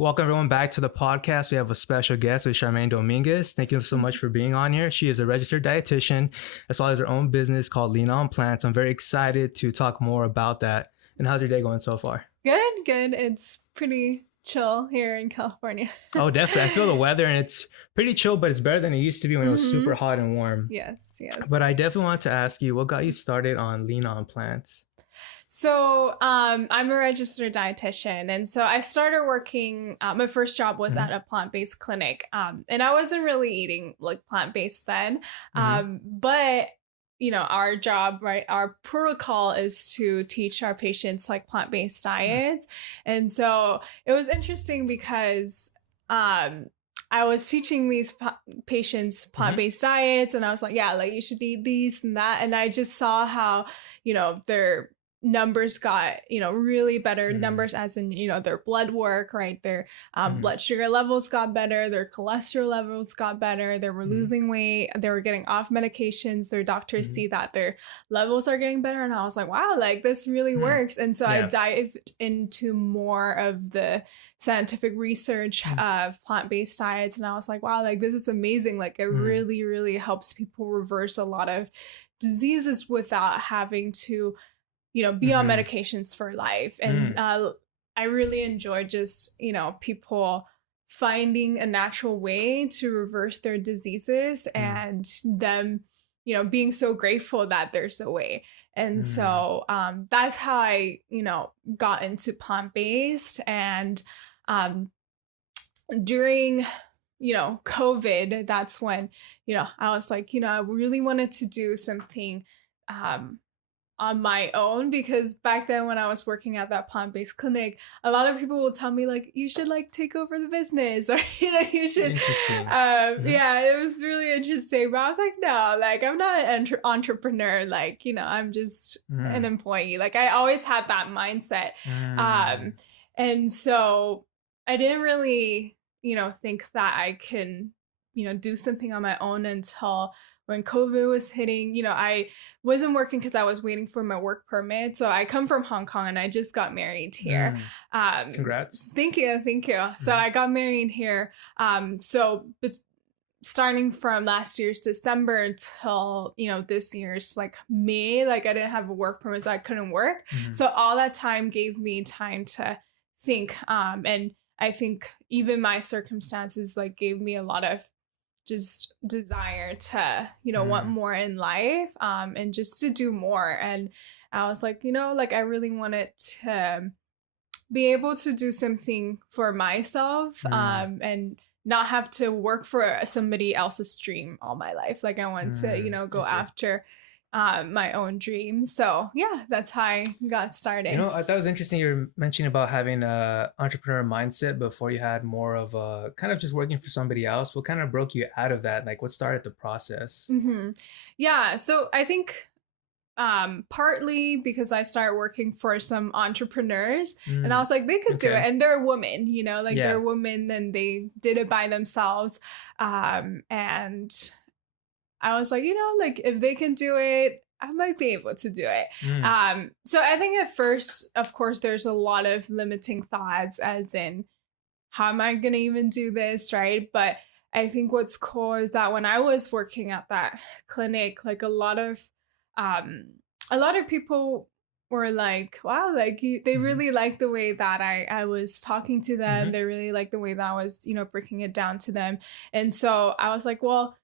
Welcome everyone back to the podcast. We have a special guest with Charmaine Dominguez. Thank you so much for being on here. She is a registered dietitian as well as her own business called Lean On Plants. I'm very excited to talk more about that. And how's your day going so far? Good. It's pretty chill here in California. Oh, definitely. I feel the weather and it's pretty chill, but it's better than it used to be when it was super hot and warm. Yes. But I definitely want to ask you, what got you started on Lean On Plants? So I'm a registered dietitian. And so I started working, my first job was at a plant-based clinic. And I wasn't really eating like plant-based then. But our job, right, our protocol is to teach our patients like plant-based diets. And so it was interesting because I was teaching these patients plant-based diets, and I was like, yeah, like you should eat these and that. And I just saw how, their numbers got, really better numbers, as in, their blood work, right? Their blood sugar levels got better. Their cholesterol levels got better. They were losing weight. They were getting off medications. Their doctors see that their levels are getting better. And I was like, wow, like this really works. And so I dived into more of the scientific research of plant-based diets. And I was like, wow, like this is amazing. Like it really, really helps people reverse a lot of diseases without having to be on medications for life. And I really enjoy just, people finding a natural way to reverse their diseases and them, being so grateful that there's a way. And so that's how I, got into plant-based. And during COVID, that's when, I was like, I really wanted to do something on my own, because back then when I was working at that plant-based clinic, a lot of people will tell me like, you should like take over the business, or you should it was really interesting. But I was like, no, like I'm not an entrepreneur, like I'm just an employee. Like I always had that mindset. And so I didn't really think that I can do something on my own until when COVID was hitting. I wasn't working because I was waiting for my work permit. So I come from Hong Kong and I just got married here. Congrats. Thank you. So I got married here. So starting from last year's December until, this year's like May, like I didn't have a work permit, so I couldn't work. So all that time gave me time to think. And I think even my circumstances like gave me a lot of just desire to, want more in life, and just to do more. And I was like, like I really wanted to be able to do something for myself, and not have to work for somebody else's dream all my life. Like I want to, go after my own dreams. So yeah, that's how I got started. I thought it was interesting you're mentioning about having a entrepreneur mindset before you had more of a kind of just working for somebody else. What kind of broke you out of that? Like what started the process? Yeah, so I think partly because I started working for some entrepreneurs, and I was like, they could do it, and they're women, they're women, and they did it by themselves, and I was like, like if they can do it, I might be able to do it. So I think at first, of course, there's a lot of limiting thoughts, as in, how am I going to even do this, right? But I think what's cool is that when I was working at that clinic, like a lot of people were like, wow, like they really liked the way that I was talking to them. They really liked the way that I was, breaking it down to them. And so I was like, well,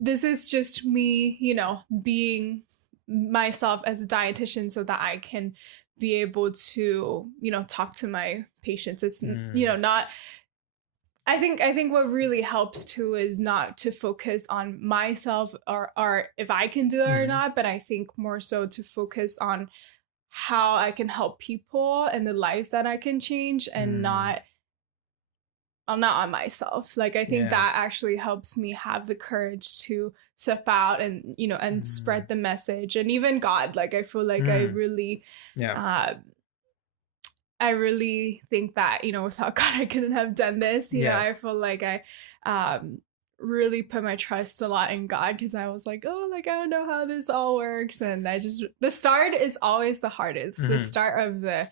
this is just me, being myself as a dietitian so that I can be able to, talk to my patients. It's, not, I think what really helps too is not to focus on myself or if I can do it or not, but I think more so to focus on how I can help people and the lives that I can change, and not on myself. Like I think that actually helps me have the courage to step out and and spread the message. And even God, like I feel like I really I really think that without God I couldn't have done this. I feel like I really put my trust a lot in God, because I was like, oh, like I don't know how this all works. And the start is always the hardest. The start of the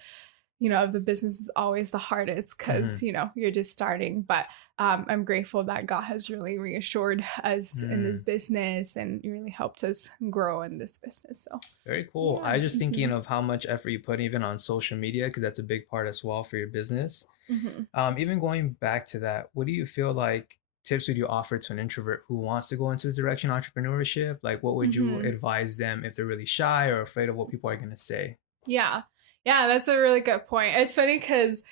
of the business is always the hardest because, you're just starting. But I'm grateful that God has really reassured us in this business and really helped us grow in this business. So Very cool. yeah. I was just thinking of how much effort you put even on social media, because that's a big part as well for your business. Even going back to that, what do you feel like tips would you offer to an introvert who wants to go into this direction, entrepreneurship? Like, what would you advise them if they're really shy or afraid of what people are going to say? Yeah. Yeah, that's a really good point. It's funny because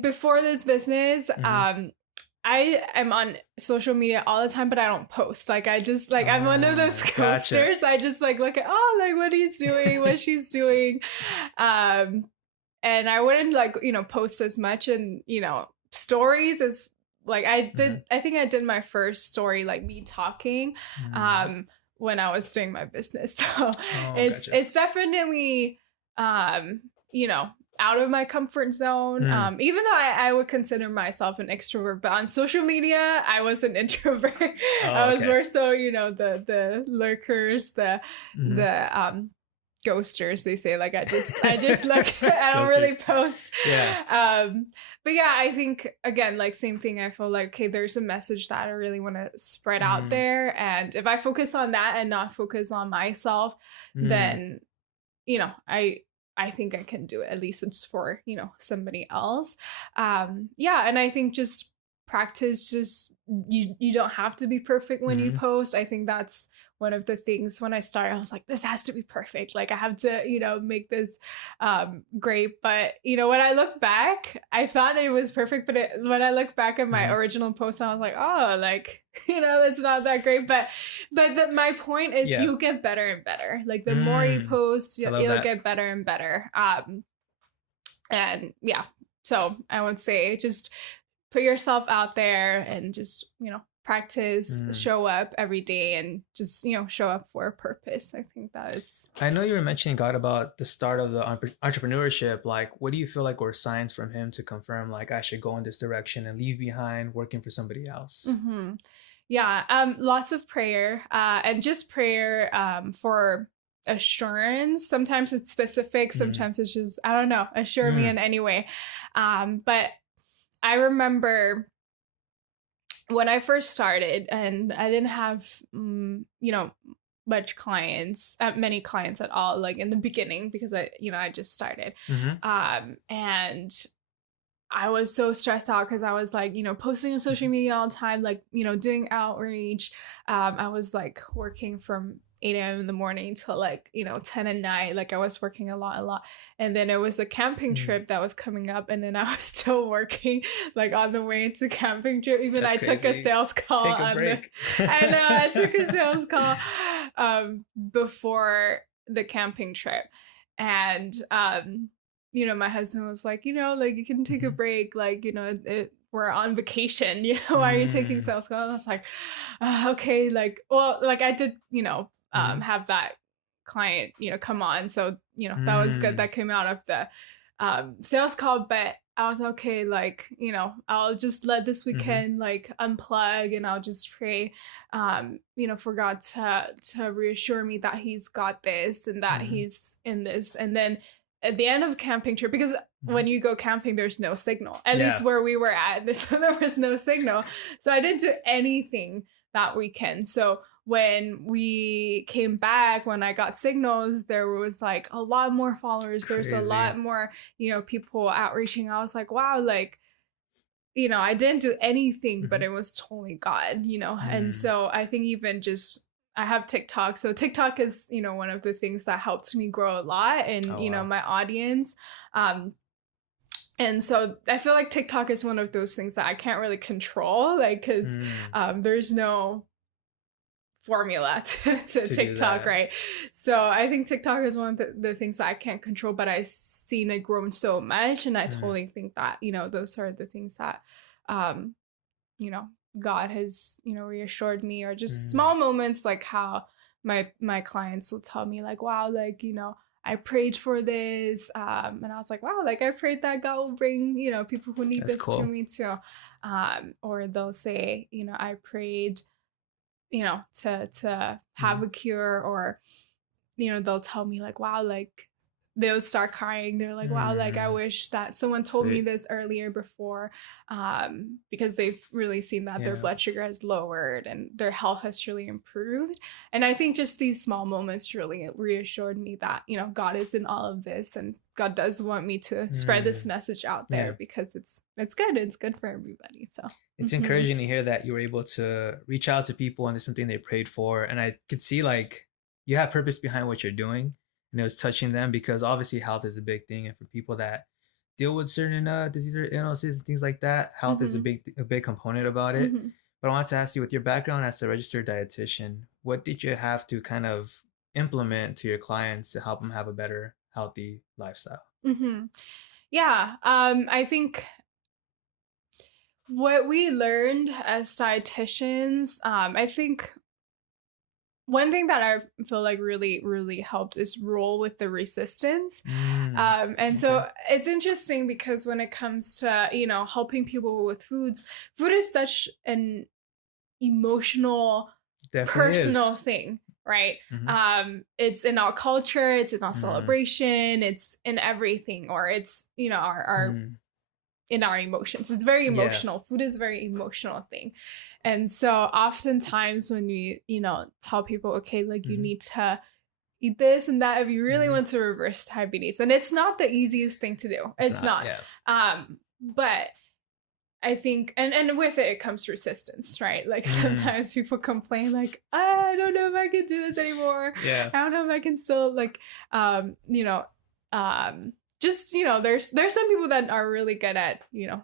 before this business, I am on social media all the time, but I don't post. Like, I just, like, I'm one of those coasters. I just, like, look at, like, what he's doing, what she's doing. And I wouldn't, like, post as much. And, stories is, like, I think I did my first story, like, me talking when I was doing my business. So it's definitely, out of my comfort zone. Even though I would consider myself an extrovert, but on social media, I was an introvert. I was more so, the lurkers, the ghosters, they say. Like, I just like, I don't really post. But yeah, I think, again, like, same thing. I feel like, okay, there's a message that I really want to spread out there. And if I focus on that and not focus on myself, then, I think I can do it. At least it's for, somebody else. And I think just practice, just, you don't have to be perfect when you post. I think that's one of the things when I started, I was like, this has to be perfect. Like, I have to, make this great. But, when I look back, I thought it was perfect. But when I look back at my original post, I was like, oh, like, it's not that great. But my point is you get better and better. Like, the more you post, you'll get better and better. And yeah, so I would say just put yourself out there and just, practice, show up every day, and just, show up for a purpose. I think I know you were mentioning God about the start of the entrepreneurship. Like, what do you feel like were signs from him to confirm, like, I should go in this direction and leave behind working for somebody else? Yeah. Lots of prayer, and just prayer, for assurance. Sometimes it's specific. Sometimes it's just, I don't know, assure me in any way. But I remember when I first started, and I didn't have, many clients at all, like, in the beginning, because I just started. And I was so stressed out because I was, like, posting on social media all the time, like, doing outreach. I was, like, working from 8 a.m. in the morning till, like, 10 at night. Like, I was working a lot. And then it was a camping trip that was coming up, and then I was still working, like, on the way to camping trip. Even I took a sales call. Take a break. I know, I took a sales call before the camping trip. And my husband was like, like, you can take a break, like, we're on vacation, why are you taking sales calls? And I was like, okay, like, well, like, I did, have that client, come on. So, that was good. That came out of the sales call. But I was okay, like, I'll just let this weekend, like, unplug, and I'll just pray, for God to reassure me that he's got this and that he's in this. And then at the end of camping trip, because when you go camping, there's no signal. At least where we were at, there was no signal. So I didn't do anything that weekend. So when we came back, when I got signals, there was, like, a lot more followers. There's a lot more, people outreaching. I was like, wow, like, I didn't do anything, but it was totally God, And so I think even just, I have TikTok. So TikTok is, one of the things that helped me grow a lot and, my audience. And so I feel like TikTok is one of those things that I can't really control, like, because there's no formula to TikTok, right? So I think TikTok is one of the things that I can't control, but I've seen it grown so much. And I totally think that, those are the things that, God has, reassured me, or just small moments, like how my clients will tell me, like, wow, like, I prayed for this. And I was like, wow, like, I prayed that God will bring, people who need this to me too. Or they'll say, I prayed, to have a cure, or, they'll tell me, like, wow, like, they'll start crying. They're like, wow, like I wish that someone told me this earlier before, because they've really seen that their blood sugar has lowered and their health has really improved. And I think just these small moments really reassured me that, you know, God is in all of this, and God does want me to spread this message out there because it's good. It's good for everybody. So it's encouraging to hear that you were able to reach out to people and there's something they prayed for. And I could see like you have purpose behind what you're doing, and it was touching them, because obviously health is a big thing. And for people that deal with certain diseases or illnesses, things like that, health is a big component about it. But I wanted to ask you, with your background as a registered dietitian, what did you have to kind of implement to your clients to help them have a better, healthy lifestyle? Yeah. I think what we learned as dietitians, I think one thing that I feel like really, really helped is roll with the resistance. And so it's interesting because when it comes to, you know, helping people with food is such an emotional, personal thing, right? It's in our culture, it's in our celebration, it's in everything, or it's, you know, our in our emotions. It's very emotional. Food is a very emotional thing. And so oftentimes when we, you know, tell people, okay, like you need to eat this and that if you really want to reverse diabetes. And it's not the easiest thing to do. It's not. But I think, and with it comes resistance, right? Like sometimes people complain like, I don't know if I can do this anymore. I don't know if I can still like, you know, just, you know, there's some people that are really good at, you know,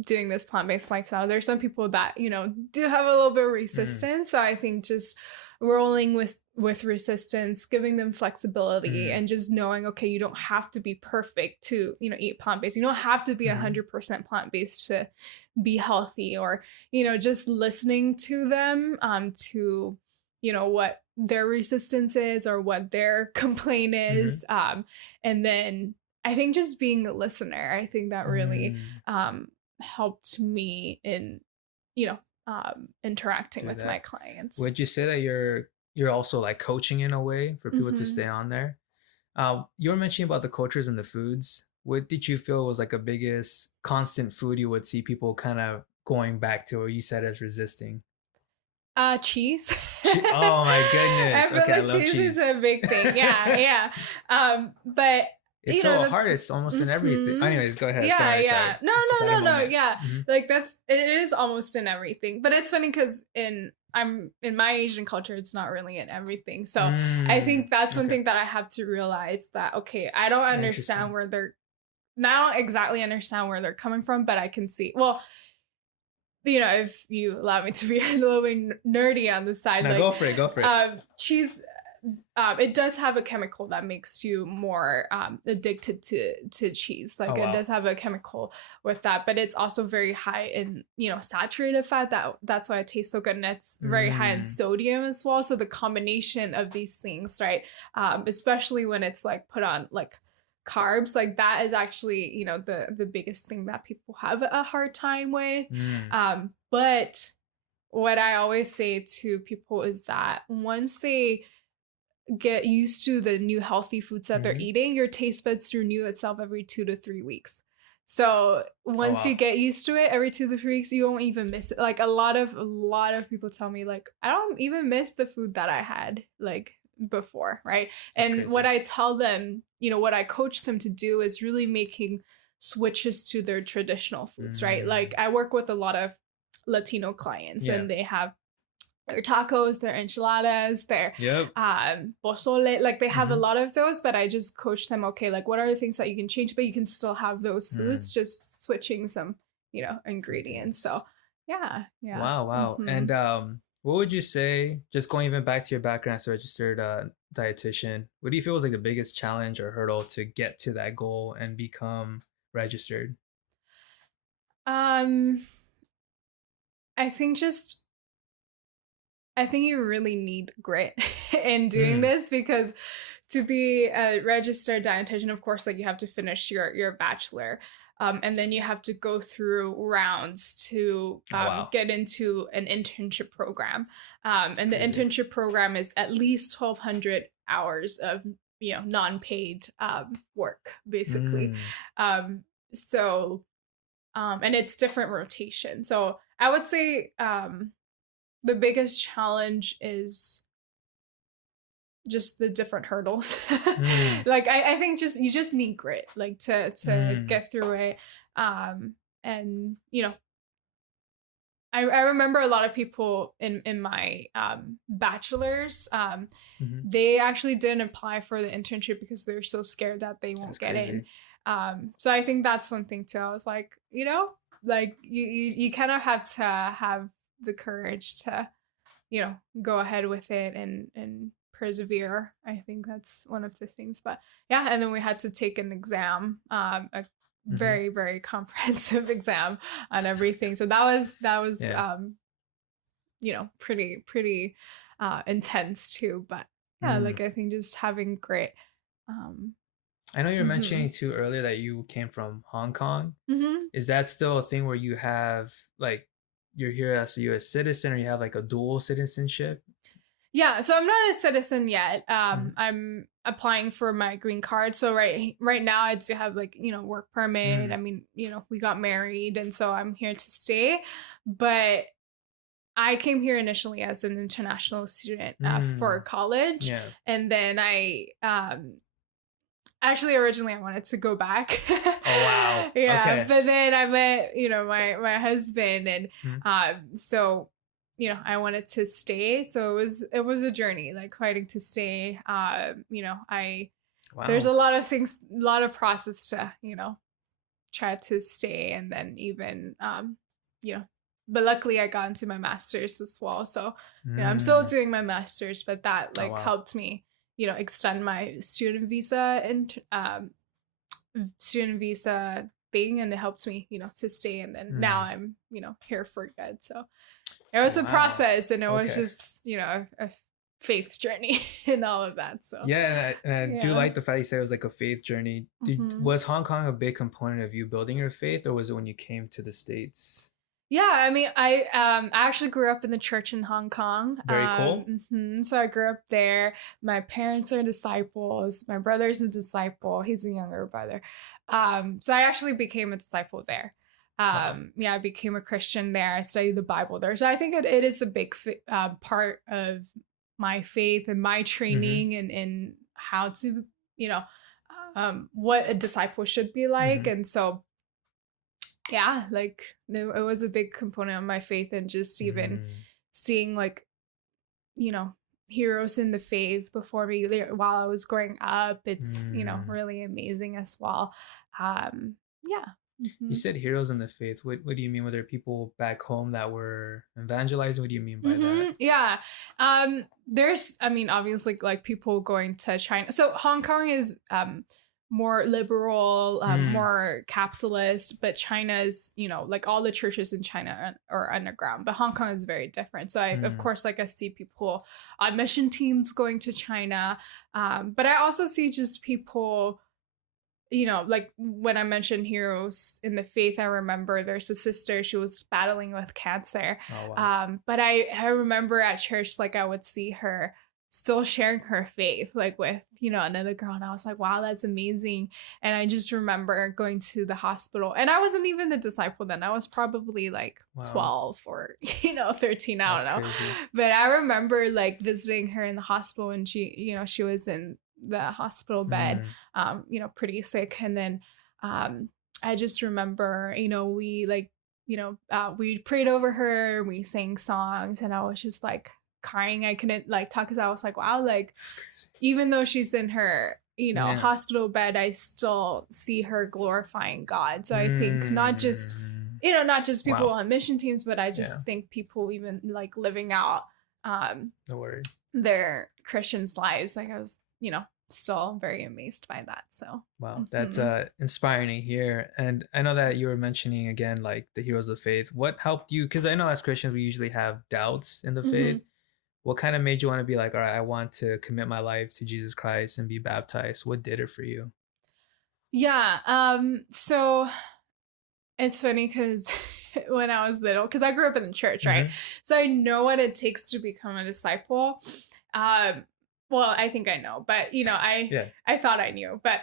doing this plant-based lifestyle. There's some people that, you know, do have a little bit of resistance. So I think just rolling with resistance, giving them flexibility and just knowing, okay, you don't have to be perfect to, you know, eat plant-based. You don't have to be 100% plant-based to be healthy, or, you know, just listening to them, to, you know, what their resistance is or what their complaint is. And then I think just being a listener, I think that really helped me in, you know, interacting with my clients. Would you say that you're also like coaching in a way for people to stay on there? You were mentioning about the cultures and the foods. What did you feel was like a biggest constant food you would see people kind of going back to, or you said as resisting? Cheese. Oh my goodness. I feel like cheese is a big thing. Yeah. But it's so hard. It's almost in everything. Anyways, go ahead. Sorry. No. Yeah. Like it is almost in everything. But it's funny because I'm in my Asian culture, it's not really in everything. So I think that's one thing that I have to realize, that, okay, I don't understand where I don't exactly understand where they're coming from, but I can see, well, you know, if you allow me to be a little bit nerdy on the side. No, like, go for it. Cheese, it does have a chemical that makes you more addicted to cheese. Like it does have a chemical with that, but it's also very high in, you know, saturated fat. That's why it tastes so good. And it's very high in sodium as well. So the combination of these things, right? Especially when it's like put on like carbs, like that is actually, you know, the biggest thing that people have a hard time with. But what I always say to people is that once they get used to the new healthy foods that they're eating, your taste buds renew itself every 2 to 3 weeks. So once you get used to it, every 2 to 3 weeks, you won't even miss it. Like a lot of people tell me like, I don't even miss the food that I had like before, right? That's and crazy. What I tell them, you know, what I coach them to do is really making switches to their traditional foods, right? Like I work with a lot of Latino clients and they have their tacos, their enchiladas, their pozole, like they have a lot of those, but I just coach them, okay, like what are the things that you can change, but you can still have those foods, just switching some, you know, ingredients. So yeah. Wow. And what would you say, just going even back to your background as a registered dietitian, what do you feel was like the biggest challenge or hurdle to get to that goal and become registered? I think you really need grit in doing this, because to be a registered dietitian, of course, like you have to finish your bachelor, and then you have to go through rounds to get into an internship program. And the internship program is at least 1,200 hours of, non-paid work basically. So and it's different rotation. So I would say the biggest challenge is just the different hurdles. Like I think you just need grit, like to get through it. And I remember a lot of people in my bachelor's, they actually didn't apply for the internship because they're so scared that they won't get in. So I think that's one thing too. I was like, like you kind of have to have the courage to, go ahead with it and persevere. I think that's one of the things. But yeah, and then we had to take an exam, a very, very comprehensive exam on everything. So that was pretty intense too. But yeah, like I think just having grit. I know you were mentioning too earlier that you came from Hong Kong. Is that still a thing where you have like you're here as a U.S. citizen, or you have like a dual citizenship? Yeah, so I'm not a citizen yet. I'm applying for my green card. So right now I do have like, work permit. I mean, we got married, and so I'm here to stay. But I came here initially as an international student for college. Yeah. And then I actually originally I wanted to go back. Oh wow. Yeah. Okay. But then I met, my husband, and so I wanted to stay. So it was a journey, like fighting to stay. There's a lot of things, a lot of process to, try to stay, and then even but luckily I got into my master's as well. So I'm still doing my master's, but that helped me, extend my student visa and student visa thing, and it helps me, to stay. And then now I'm, here for good. So it was a process, and it was just, a faith journey and all of that. So yeah, and I do like the fact you said it was like a faith journey. Was Hong Kong a big component of you building your faith, or was it when you came to the States? Yeah, I mean, I actually grew up in the church in Hong Kong. Very cool. So I grew up there. My parents are disciples. My brother's a disciple. He's a younger brother. So I actually became a disciple there. Yeah, I became a Christian there. I studied the Bible there. So I think it is a big part of my faith and my training and how to, what a disciple should be like. And so yeah, like it was a big component of my faith, and just even seeing like, heroes in the faith before me while I was growing up. It's, really amazing as well. Yeah. You said heroes in the faith. What do you mean? Were there people back home that were evangelizing? What do you mean by that? Yeah. There's, I mean, obviously like people going to China. So Hong Kong is, more liberal, more capitalist, but China is, like all the churches in China are underground, but Hong Kong is very different. So I, of course, like I see people on mission teams going to China. But I also see just people, like when I mentioned heroes in the faith, I remember there's a sister, she was battling with cancer. Oh, wow. But I remember at church, like I would see her still sharing her faith, like with, another girl. And I was like, wow, that's amazing. And I just remember going to the hospital, and I wasn't even a disciple then. I was probably like 12 or, 13. I don't know. Crazy. But I remember like visiting her in the hospital, and she, she was in the hospital bed, pretty sick. And then I just remember, we like, we prayed over her, we sang songs, and I was just like crying. I couldn't like talk, because I was like, wow, like even though she's in her hospital bed, I still see her glorifying God. So I think not just people on mission teams, but I just think people even like living out the word, their Christians' lives. Like I was still very amazed by that. So wow, that's inspiring to hear. And I know that you were mentioning again like the heroes of faith. What helped you? Because I know as Christians we usually have doubts in the faith. What kind of made you want to be like, all right, I want to commit my life to Jesus Christ and be baptized? What did it for you? Yeah. So it's funny because when I was little, because I grew up in the church, right? So I know what it takes to become a disciple. Well, well, I think I know, but I thought I knew, but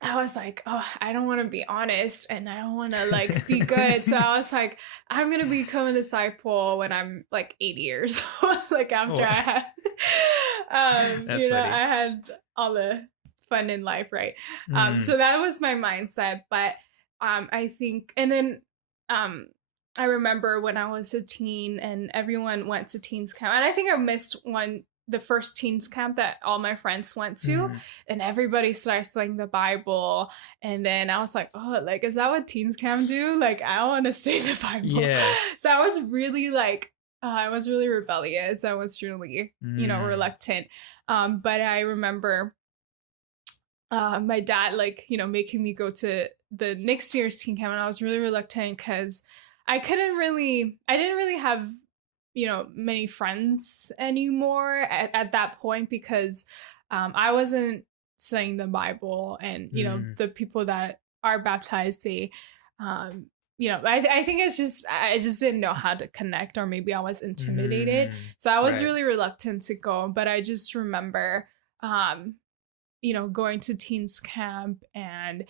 I was like, oh, I don't want to be honest and I don't want to like be good. So I was like, I'm going to become a disciple when I'm like 80 years old, like after I had, That's funny. I had all the fun in life. Right. So that was my mindset. But I think, and then I remember when I was a teen and everyone went to teens camp, and I think I missed the first teens camp that all my friends went to, and everybody started studying the Bible. And then I was like, oh, like, is that what teens camp do? Like, I don't want to study the Bible. Yeah. So I was really like, I was really rebellious. I was really, reluctant. But I remember my dad, like, making me go to the next year's teen camp, and I was really reluctant because I didn't really have many friends anymore at that point, because I wasn't studying the Bible, and the people that are baptized, they I think it's just I just didn't know how to connect, or maybe I was intimidated, so I was really reluctant to go. But I just remember going to teens camp, and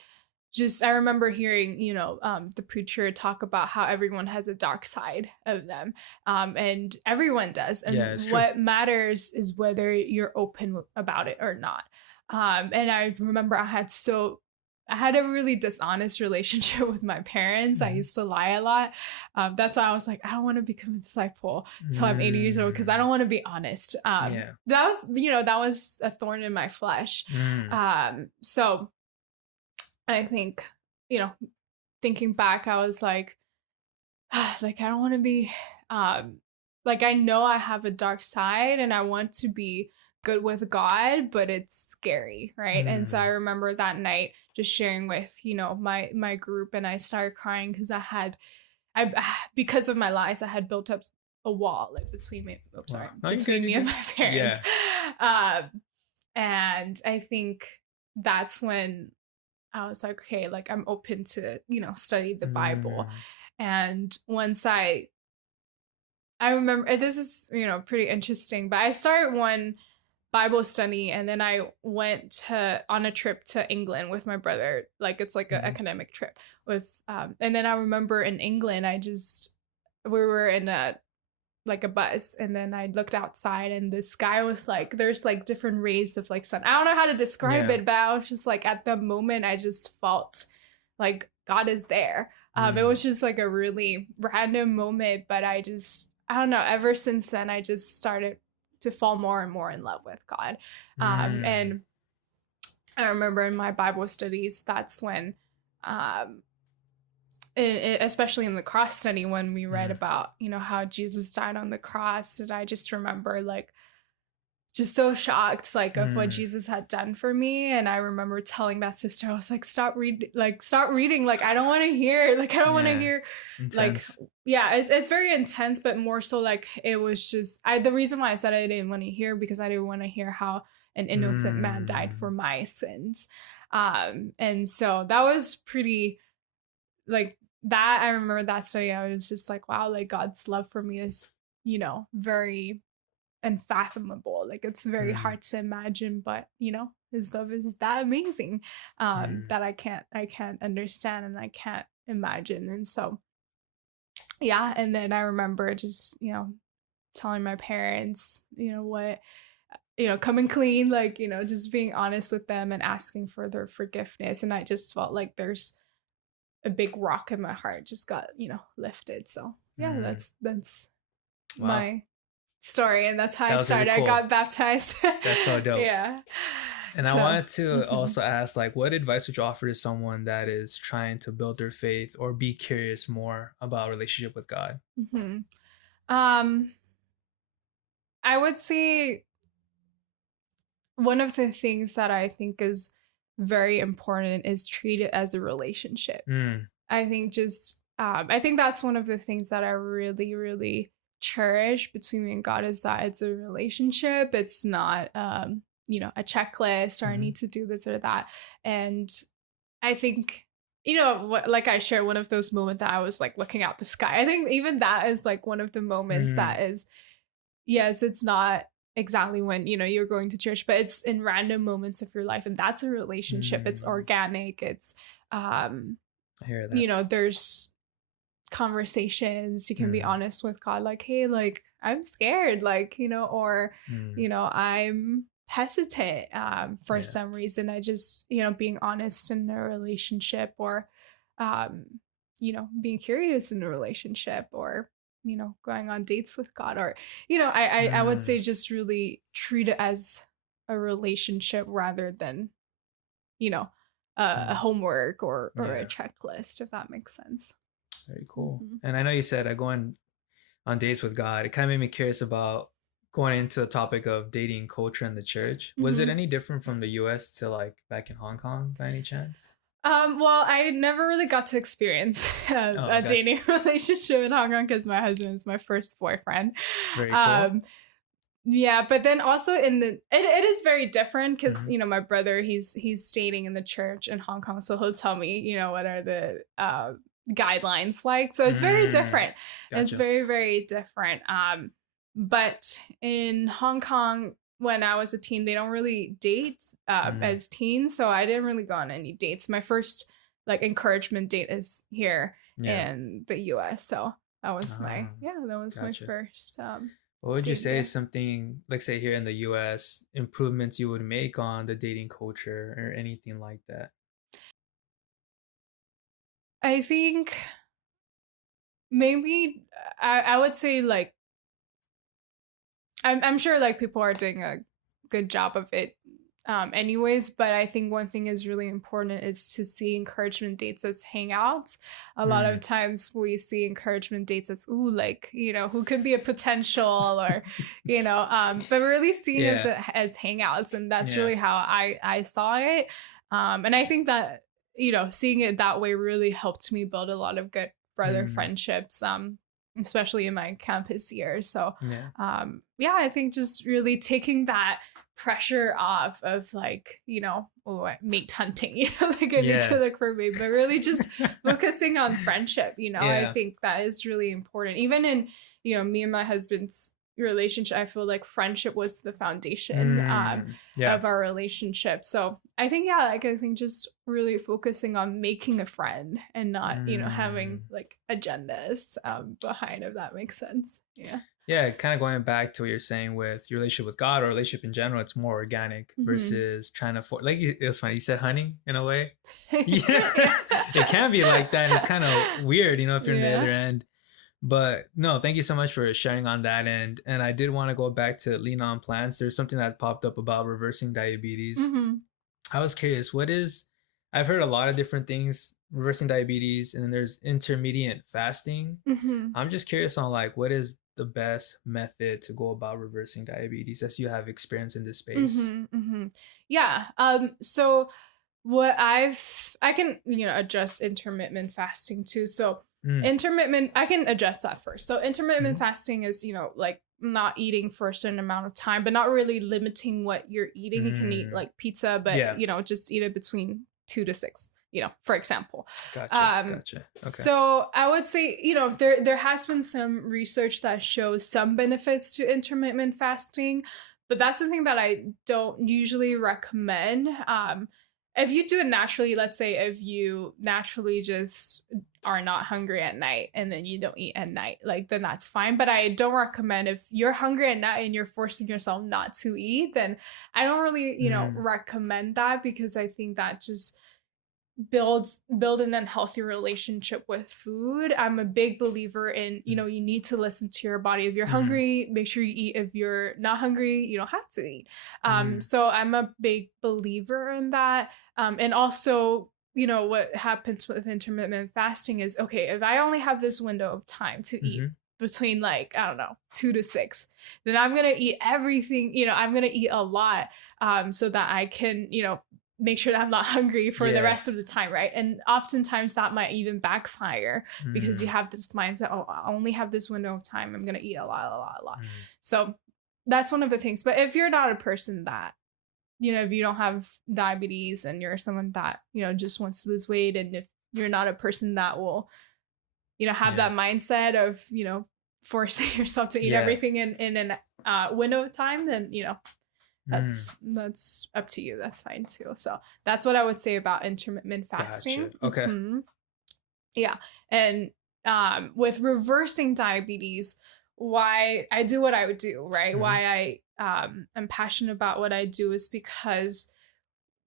I remember hearing, the preacher talk about how everyone has a dark side of them. And everyone does. And what matters is whether you're open about it or not. And I remember I had a really dishonest relationship with my parents. I used to lie a lot. That's why I was like, I don't want to become a disciple until I'm 80 years old, because I don't want to be honest. That was a thorn in my flesh. So I think, thinking back, I was like, I don't want to be, like, I know I have a dark side and I want to be good with God, but it's scary, right? And so I remember that night just sharing with, my group, and I started crying because because of my lies, I had built up a wall, like, between me and my parents. And I think that's when I was like, okay, like, I'm open to, study the Bible. And once I remember, this is, pretty interesting, but I started one Bible study, and then I went on a trip to England with my brother. Like, it's like an academic trip with, and then I remember in England, we were in a bus, and then I looked outside, and the sky was like, there's like different rays of like sun. I don't know how to describe it, but I was just like, at the moment, I just felt like God is there. It was just like a really random moment, but I don't know, ever since then, I just started to fall more and more in love with God. And I remember in my Bible studies, that's when, especially in the cross study, when we read about, how Jesus died on the cross, and I just remember, like, just so shocked, like, of what Jesus had done for me. And I remember telling that sister, I was like, stop reading, like, I don't want to hear, like, I don't want to hear, intense. Like, it's very intense, but more so, like, it was just, the reason why I said I didn't want to hear, because I didn't want to hear how an innocent man died for my sins. And so that was pretty, like, that, I remember that study, I was just like, wow, like, God's love for me is, very unfathomable. Like, it's very hard to imagine, but, his love is that amazing, that I can't understand, and I can't imagine. And so, and then I remember just, telling my parents, what, coming clean, like, just being honest with them and asking for their forgiveness. And I just felt like there's a big rock in my heart just got, lifted. So that's wow. My story, and that's how I started. Really cool. I got baptized. That's so dope. Yeah. And I wanted to also ask, like, what advice would you offer to someone that is trying to build their faith or be curious more about relationship with God? I would say one of the things that I think is very important is treat it as a relationship. I think I think that's one of the things that I really, really cherish between me and God, is that it's a relationship. It's not, a checklist, or I need to do this or that. And I think, like I shared, one of those moments that I was like looking out the sky. I think even that is like one of the moments that is, yes, it's not exactly when, you're going to church, but it's in random moments of your life. And that's a relationship. It's organic. It's, I hear that. there's conversations. You can be Mm, honest with God, like, hey, like, I'm scared, like, or, mm, I'm hesitant for yeah. some reason. I just, being honest in a relationship, or, um, being curious in a relationship, or, going on dates with God, or, I would Mm, say just really treat it as a relationship rather than, you know, a mm, homework or a yeah. checklist, if that makes sense. Very cool. Hmm. And I know you said going on dates with God. It kind of made me curious about going into the topic of dating culture in the church. Was it Hmm. any different from the US to like back in Hong Kong by any chance? Well, I never really got to experience Oh, a gotcha. dating relationship in Hong Kong because my husband is my first boyfriend. Very cool. Um, yeah, but then also it is very different because Hmm. my brother, he's dating in the church in Hong Kong, so he'll tell me what are the guidelines like. So it's very Mm, different. It's gotcha. very, very different. But in Hong Kong, when I was a teen, they don't really date Mm, as teens, so I didn't really go on any dates. My first like encouragement date is here yeah. in the US. So Oh, that was my gotcha. first What would you date say here. is something, like say here in the US, improvements you would make on the dating culture or anything like that? I think maybe I would say like I'm sure like people are doing a good job of it anyways, but I think one thing is really important is to see encouragement dates as hangouts. A lot of Mm. times we see encouragement dates as ooh, like, who could be a potential, or but really seeing as Yeah. as hangouts, and that's Yeah. really how I saw it. And I think that seeing it that way really helped me build a lot of good brother Mm, friendships, especially in my campus years. So yeah. yeah, I think just really taking that pressure off of like, oh, mate hunting, like I need to Yeah. look for mate, but really just focusing on friendship. I Yeah. think that is really important. Even in, me and my husband's relationship, I feel like friendship was the foundation Yeah. of our relationship. So I think, yeah, like I think just really focusing on making a friend and not, having Mm. like agendas behind, if that makes sense. Yeah. Yeah, kind of going back to what you're saying with your relationship with God or relationship in general, it's more organic Hmm. versus trying to like it was funny. You said hunting in a way. Yeah, Yeah. it can be like that, and it's kind of weird, if you're in the Yeah. other end. But no, thank you so much for sharing on that end. And I did want to go back to lean on plants. There's something that popped up about reversing diabetes. Hmm. I was curious, I've heard a lot of different things reversing diabetes, and then there's intermediate fasting. Hmm. I'm just curious on like what is the best method to go about reversing diabetes as you have experience in this space. Hmm. Hmm. Yeah. So what I can, adjust intermittent fasting too. So Mm. I can adjust that first. So intermittent Hmm. fasting is, like not eating for a certain amount of time, but not really limiting what you're eating. You can eat Mm. like pizza, but Yeah. just eat it between 2 to 6, for example. Gotcha. Um, Gotcha. Okay. so I would say, there has been some research that shows some benefits to intermittent fasting, but that's something that I don't usually recommend. If you do it naturally, let's say if you naturally just are not hungry at night and then you don't eat at night, like then that's fine. But I don't recommend if you're hungry at night and you're forcing yourself not to eat, then I don't really, Mm. recommend that, because I think that just build an unhealthy relationship with food. I'm a big believer in, you need to listen to your body. If you're Mm. hungry, make sure you eat. If you're not hungry, you don't have to eat. Mm. So I'm a big believer in that. And also, what happens with intermittent fasting is, okay, if I only have this window of time to eat Mm-hmm. between like, I don't know, 2 to 6, then I'm gonna eat everything, I'm gonna eat a lot, so that I can, make sure that I'm not hungry for the Yeah. rest of the time, right? And oftentimes that might even backfire because you Mm. have this mindset, oh, I only have this window of time. I'm gonna eat a lot, a lot, a lot. Mm. So that's one of the things. But if you're not a person that, if you don't have diabetes and you're someone that, just wants to lose weight, and if you're not a person that will, have Yeah. that mindset of, forcing yourself to eat Yeah. everything in an window of time, then Mm. that's up to you. That's fine too. So that's what I would say about intermittent fasting. Gotcha. Okay. Mhm. Yeah. And with reversing diabetes, why I do what I would do, right? Mhm. Why I'm passionate about what I do is because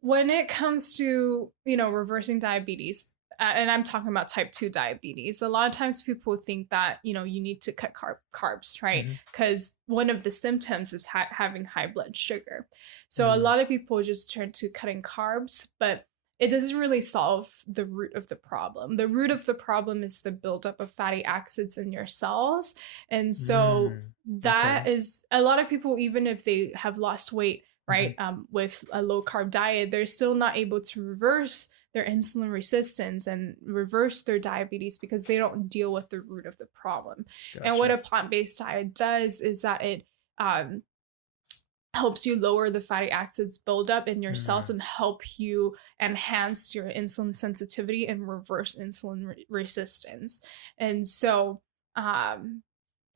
when it comes to, reversing diabetes, and I'm talking about type 2 diabetes, a lot of times people think that, you need to cut carbs, right? Mhm. Because one of the symptoms is having high blood sugar. So a Mm. lot of people just turn to cutting carbs, but it doesn't really solve the root of the problem. The root of the problem is the buildup of fatty acids in your cells. And so Mm. that Okay. is a lot of people, even if they have lost weight, right, Mhm. with a low carb diet, they're still not able to reverse their insulin resistance and reverse their diabetes because they don't deal with the root of the problem. And what Gotcha. a plant-based diet does is that it um, helps you lower the fatty acids buildup in your cells Mm. and help you enhance your insulin sensitivity and reverse insulin resistance. And so um,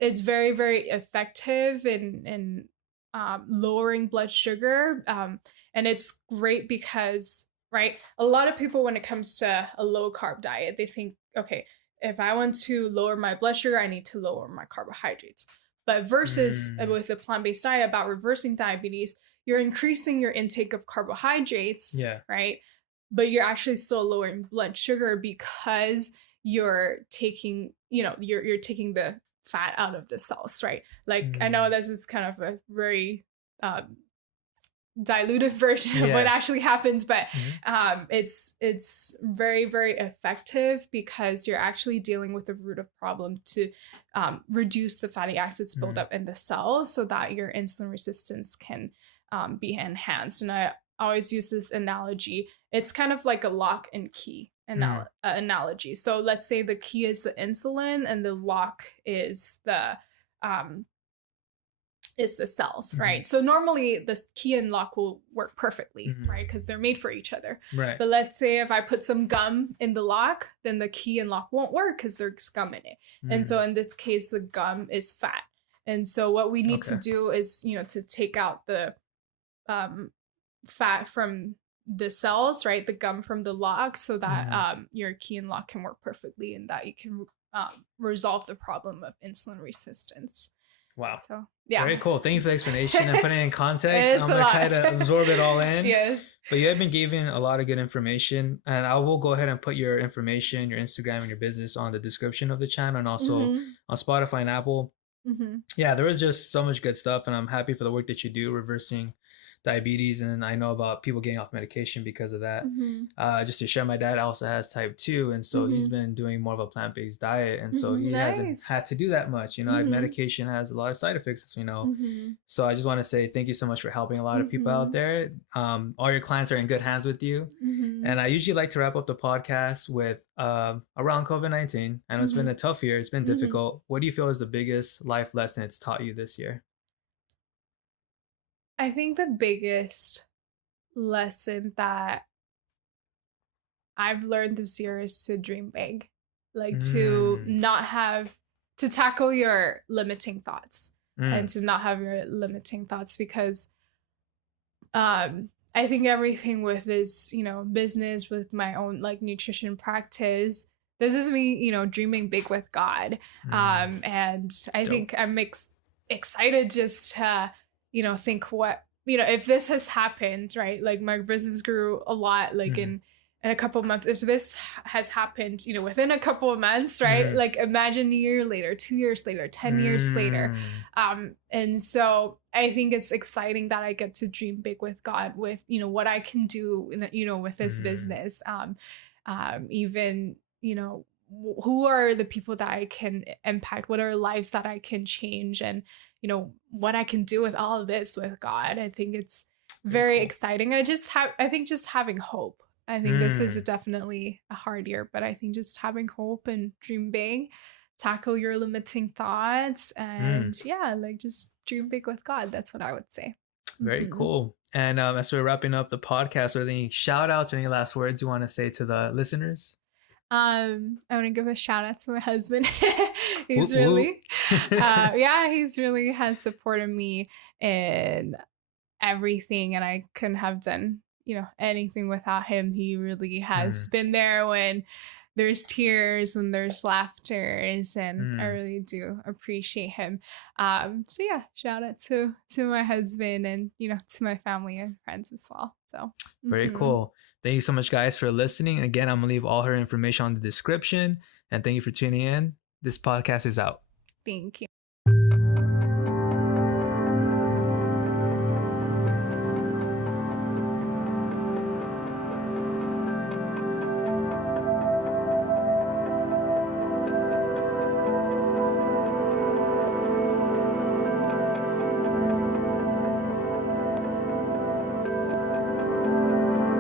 it's very, very effective in lowering blood sugar. And it's great because, right, a lot of people, when it comes to a low carb diet, they think, okay, if I want to lower my blood sugar, I need to lower my carbohydrates. But versus Mm. with a plant based diet about reversing diabetes, you're increasing your intake of carbohydrates, Yeah. right? But you're actually still lowering blood sugar because you're taking, you're taking the fat out of the cells, right? Like I know Mm. this is kind of a very dilutive version of what Yeah. actually happens, but Mhm. it's very, very effective because you're actually dealing with the root of problem to reduce the fatty acids Mm. buildup in the cells so that your insulin resistance can be enhanced. And I always use this analogy. It's kind of like a lock and key Mm. analogy. So let's say the key is the insulin and the lock um, is the cells, Mhm. right? So normally the key and lock will work perfectly, Mhm. right? Because they're made for each other. Right. But let's say if I put some gum in the lock, then the key and lock won't work because there's gum in it. And so Mm. in this case, the gum is fat. And so what we need to Okay. do is, to take out the um, fat from the cells, right? The gum from the lock so that Mhm. your key and lock can work perfectly and that you can resolve the problem of insulin resistance. Wow. So yeah. Very cool. Thank you for the explanation and putting it in context. It's I'm a gonna try lot. to absorb it all in. Yes. But you have been giving a lot of good information, and I will go ahead and put your information, your Instagram, and your business on the description of the channel, and also Mhm. on Spotify and Apple. Mhm. Yeah, there was just so much good stuff, and I'm happy for the work that you do reversing diabetes. And I know about people getting off medication because of that. Mhm. Just to share, my dad also has type 2, and so he's Mhm. been doing more of a plant-based diet, and so Mhm. he hasn't Nice. had to do that much. Mhm. Medication has a lot of side effects, as we know. Mhm. So I just want to say thank you so much for helping a lot of people out Mhm. there. All your clients are in good hands with you. Mhm. And I usually like to wrap up the podcast with around COVID-19. I know it's been a Mhm. tough year. It's been Mhm. difficult. What do you feel is the biggest life lesson it's taught you this year? I think the biggest lesson that I've learned this year is to dream big, like to Mm, not have to tackle your limiting thoughts and mm, to not have your limiting thoughts because I think everything with this, business with my own like nutrition practice, this is me, dreaming big with God. mm. And I Dope. think I'm excited just to, think what, if this has happened, right? Like my business grew a lot, like Mm, in a couple of months. If this has happened, within a couple of months, right? mm, Like imagine a year later, 2 years later, 10 years later. mm, And so I think it's exciting that I get to dream big with God, with what I can do, with this mm. business. Even who are the people that I can impact? What are lives that I can change? And what I can do with all of this with God. I think it's Very very cool. exciting. I think just having hope. I think this is Mm, definitely a hard year, but I think just having hope and dream big, tackle your limiting thoughts, mm. and yeah, like just dream big with God. That's what I would say. Very Mhm. cool. And as we're wrapping up the podcast, are there any shout outs or any last words you want to say to the listeners? I want to give a shout out to my husband. Whoop, He's whoop. really, he's really has supported me in everything, and I couldn't have done, anything without him. He really has Mm, been there when there's tears, when there's laughters, and I mm. really do appreciate him. So yeah, shout out to my husband, and to my family and friends as well. So Very mhm. cool. Thank you so much, guys, for listening. And again, I'm going to leave all her information on the description. And thank you for tuning in. This podcast is out. Thank you.